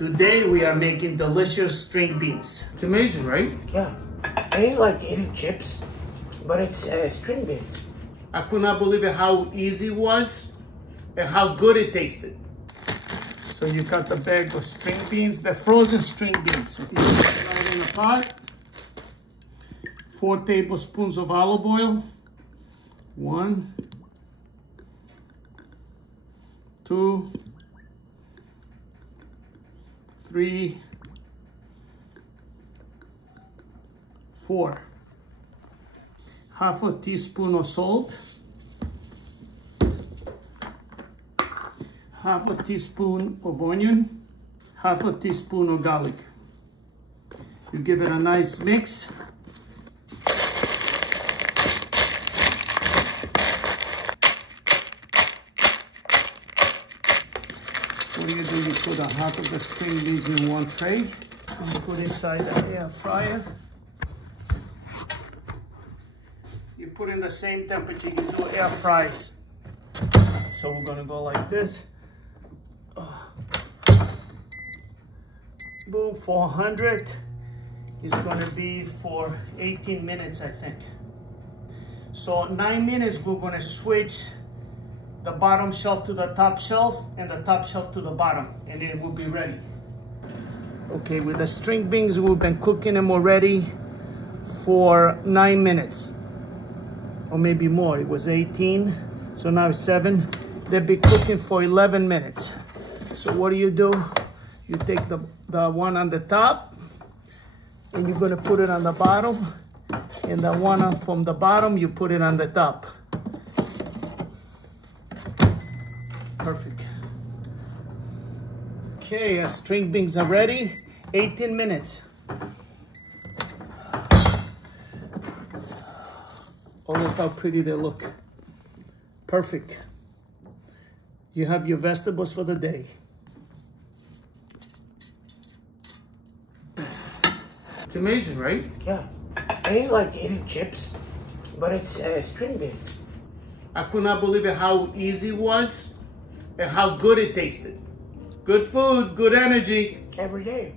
Today we are making delicious string beans. It's amazing, right? Yeah. I used like eating chips, but it's string beans. I could not believe it how easy it was and how good it tasted. So you got the bag of string beans, the frozen string beans. You put it right in a pot. 4 tablespoons of olive oil. 1, 2, 3, 4. Half a teaspoon of salt. Half a teaspoon of onion. Half a teaspoon of garlic. You give it a nice mix. What do? You put a half of the string beans in one tray and you put inside the air fryer. You put in the same temperature you do air fries. So we're gonna go like this. Boom, 400 is gonna be for 18 minutes, I think. So 9 minutes, we're gonna switch the bottom shelf to the top shelf and the top shelf to the bottom, and then we'll be ready. Okay, with the string beans, we've been cooking them already for 9 minutes, or maybe more. It was 18, so now it's 7. They've been cooking for 11 minutes. So what do? You take the one on the top, and you're gonna put it on the bottom, and the one from the bottom, you put it on the top. Perfect. Okay, our string beans are ready. 18 minutes. Oh, look how pretty they look. Perfect. You have your vegetables for the day. It's amazing, right? Yeah. I used like eating chips, but it's string beans. I could not believe it how easy it was and how good it tasted. Good food, good energy. Every day.